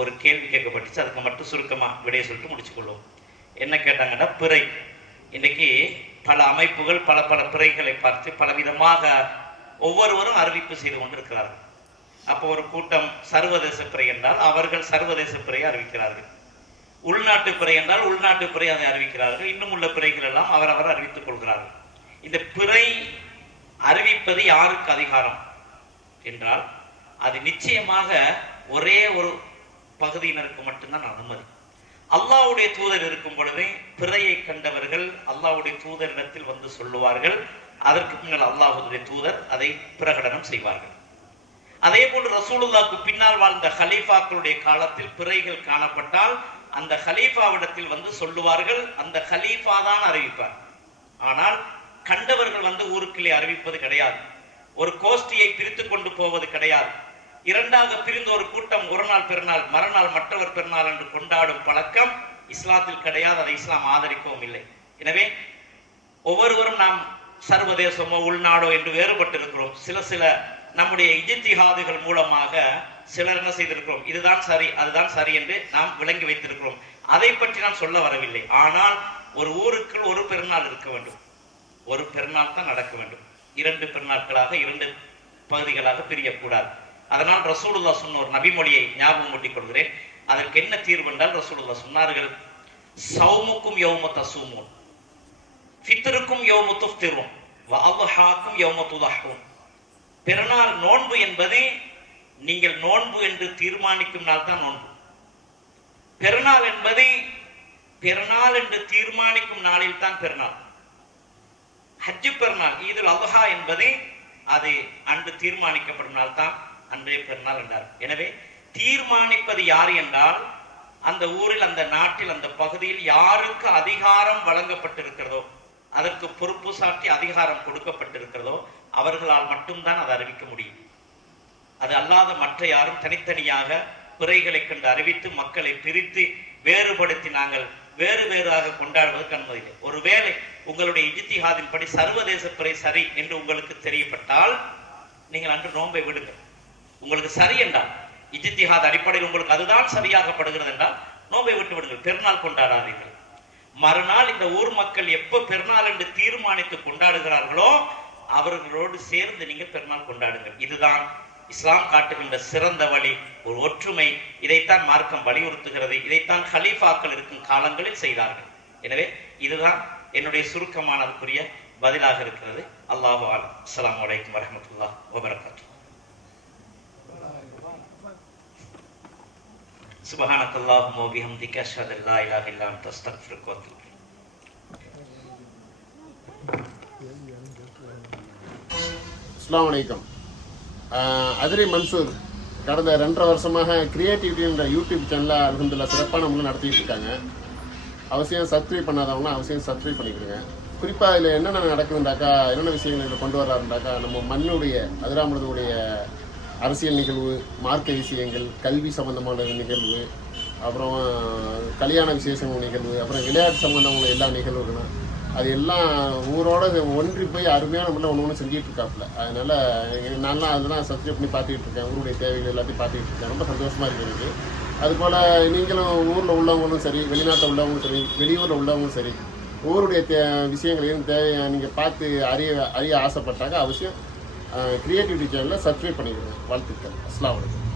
ஒரு கேள்வி கேட்கப்பட்டுச்சு. அதுக்கு மட்டும் சுருக்கமாக விடையை சொல்லிட்டு முடிச்சுக்கொள்வோம். என்ன கேட்டாங்கன்னா, பிறை. இன்னைக்கு பல அமைப்புகள் பல பல பிறைகளை பார்த்து பலவிதமாக ஒவ்வொருவரும் அறிவிப்பு செய்து கொண்டிருக்கிறார்கள். அப்போ ஒரு கூட்டம் சர்வதேச பிறை என்றால் அவர்கள் சர்வதேச பிறையை அறிவிக்கிறார்கள். உள்நாட்டு பிறை என்றால் உள்நாட்டு பிறை அதை அறிவிக்கிறார்கள். இன்னும் உள்ள பிறைகள் எல்லாம் அவரவர் அறிவித்துக் கொள்கிறார்கள். இந்த பிறை அறிவிப்பது யாருக்கு அதிகாரம் என்றால் அது நிச்சயமாக ஒரே ஒரு பகுதியினருக்கு மட்டும்தான் அனுமதி. அல்லாஹ்வுடைய தூதர் இருக்கும் பொழுதே பிறையை கண்டவர்கள் அல்லாஹ்வுடைய தூதரிடத்தில் வந்து சொல்லுவார்கள். அதற்கு பின்னால் அல்லாஹ்வுடைய தூதர் அதை பிரகடனம் செய்வார்கள். அதே போன்று ரசூலுல்லாஹ்க்கு பின்னால் வாழ்ந்த ஹலீஃபாக்களுடைய காலத்தில் பிறைகள் காணப்பட்டால் அந்த ஹலீஃபாவிடத்தில் வந்து சொல்லுவார்கள். அந்த ஹலீஃபா தான் அறிவிப்பார். ஆனால் கண்டவர்கள் வந்து ஊருக்குள்ளே அறிவிப்பது கிடையாது. ஒரு கோஷ்டியை பிரித்து கொண்டு போவது கிடையாது. இரண்டாக பிரிந்த ஒரு கூட்டம் ஒரு நாள் பெருநாள் மறுநாள் மற்றவர் பெருநாள் என்று கொண்டாடும் பழக்கம் இஸ்லாத்தில் கிடையாது. அதை இஸ்லாம் ஆதரிக்கவும் இல்லை. எனவே ஒவ்வொருவரும் நாம் சர்வதேசமோ உள்நாடோ என்று வேறுபட்டிருக்கிறோம். சில நம்முடைய இஜ்திஹாதுகள் மூலமாக சிலர் என்ன செய்திருக்கிறோம், இதுதான் சரி அதுதான் சரி என்று நாம் விளங்கி வைத்திருக்கிறோம். அதை பற்றி நாம் சொல்ல வரவில்லை. ஆனால் ஒரு ஊருக்குள் ஒரு பெருநாள் இருக்க வேண்டும். ஒரு பெருநாள் தான் நடக்க வேண்டும். 2 பெருநாட்களாக 2 பகுதிகளாக பிரியக்கூடாது. அதனால் ரசூலுல்லாஹ் சொன்ன ஒரு நபிமொழியை ஞாபகம் ஊட்டிக் கொள்கிறேன். அதற்கு என்ன தீர்வு என்றால் ரசூலுல்லாஹ் சொன்னார்கள், சௌமுக்கும் யௌம தஸூமூன், ஃபித்ருக்கும் யௌம துஃப்திரூன், வ அத்ஹாக்கும் யௌம துதஹூன். பெருநாள் நோன்பு என்பது நீங்கள் நோன்பு என்று தீர்மானிக்கும் நாள் தான் நோன்பு. பெருநாள் என்பது பெருநாள் என்று தீர்மானிக்கும் நாளில் தான் பெருநாள். ஹஜ்ஜு பெருநாள் ஈதுல் அல்ஹா என்பது அது அன்று தீர்மானிக்கப்படும் நாள் தான் அன்றைய பெருநாள் என்றார். எனவே தீர்மானிப்பது யார் என்றால் அந்த ஊரில் அந்த நாட்டில் அந்த பகுதியில் யாருக்கு அதிகாரம் வழங்கப்பட்டிருக்கிறதோ அதற்கு பொறுப்பு சாட்டி அதிகாரம் கொடுக்கப்பட்டிருக்கிறதோ அவர்களால் மட்டும்தான் அதை அறிவிக்க முடியும். அது அல்லாத மற்ற யாரும் தனித்தனியாக பிறைகளை கண்டு அறிவித்து மக்களை பிரித்து வேறுபடுத்தி நாங்கள் வேறு வேறாக கொண்டாடுவதற்கு அனுமதி இல்லை. ஒருவேளை உங்களுடைய இஜ்திஹாதின் படி சர்வதேச பிறை சரி என்று உங்களுக்கு தெரியப்பட்டால் நீங்கள் அன்று நோன்பை விடுங்கள். உங்களுக்கு சரி என்றால் இஜ்திஹாத் அடிப்படையில் உங்களுக்கு அதுதான் சரியாகப்படுகிறது என்றால் நோன்பை விட்டு விடுங்கள். பெருநாள் கொண்டாடாதீர்கள். மறுநாள் இந்த ஊர் மக்கள் எப்போ பெருநாள் என்று தீர்மானித்து கொண்டாடுகிறார்களோ அவர்களோடு சேர்ந்து நீங்கள் பெருநாள் கொண்டாடுங்கள். இதுதான் இஸ்லாம் காட்டுகின்ற சிறந்த வழி, ஒரு ஒற்றுமை. இதைத்தான் மார்க்கம் வலியுறுத்துகிறது. இதைத்தான் ஹலீஃபாக்கள் இருக்கும் காலங்களில் செய்தார்கள். எனவே இதுதான் என்னுடைய சுருக்கமானதுக்குரிய பதிலாக இருக்கிறது. அல்லாஹு அலம். அஸ்ஸலாமு அலைக்கும் வரஹ்மத்துல்லாஹி வபரகாத்துஹு. சுப்ஹானக்கல்லாஹும்ம வ பிஹம்திக அஷ்ஹது அல்லா இலாஹ இல்லா அன்த அஸ்தக்ஃபிருக வ அத்தூபு இலைக். அஸ்ஸலாமு அலைக்கும். அதிரி மன்சூர் கடந்த 2.5 வருஷமாக கிரியேட்டிவிட்டி என்ற யூடியூப் சேனலில் அல்ஹம்துலில்லாஹ் சிறப்பான முறையில் நடத்திட்டு இருக்காங்க. அவசியம் சப்ஸ்கிரைப் பண்ணாதவங்கன்னா அவசியம் சப்ஸ்கிரைப் பண்ணிக்கிறேங்க. குறிப்பாக இதில் என்னென்ன நடக்குதுண்டாக்கா, என்னென்ன விஷயங்கள் இதில் கொண்டு வர்றாருண்டாக்கா, நம்ம மண்ணுடைய அதிராமருடைய அரசியல் நிகழ்வு, மார்க்க விஷயங்கள், கல்வி சம்பந்தமான நிகழ்வு, அப்புறம் கல்யாண விசேஷங்கள் நிகழ்வு, அப்புறம் விளையாட்டு சம்பந்தமான எல்லா நிகழ்வுகளும் அது எல்லாம் ஊரோட ஒன்றி போய் அருமையான முறையில் ஒன்று செஞ்சுட்டு இருக்காப்புல. அதனால நான்லாம் அதெல்லாம் சப்ஸ்கிரைப் பண்ணி பார்த்துக்கிட்டு இருக்கேன். ஊருடைய தேவைகள் எல்லாத்தையும் பார்த்துக்கிட்டு இருக்கேன். ரொம்ப சந்தோஷமாக இருக்குது எனக்கு. அதுபோல் நீங்களும் ஊரில் உள்ளவங்களும் சரி, வெளிநாட்டில் உள்ளவங்களும் சரி, வெளியூரில் உள்ளவங்களும் சரி, ஊருடைய விஷயங்களையும் நீங்கள் பார்த்து அறிய ஆசைப்பட்டாங்க அவசியம் கிரியேட்டிவிட்டி சேனலில் சப்ஸ்கிரைப் பண்ணிக்கிறேன். வாழ்த்துக்கள். அஸ்ஸலாமு அலைக்கும்.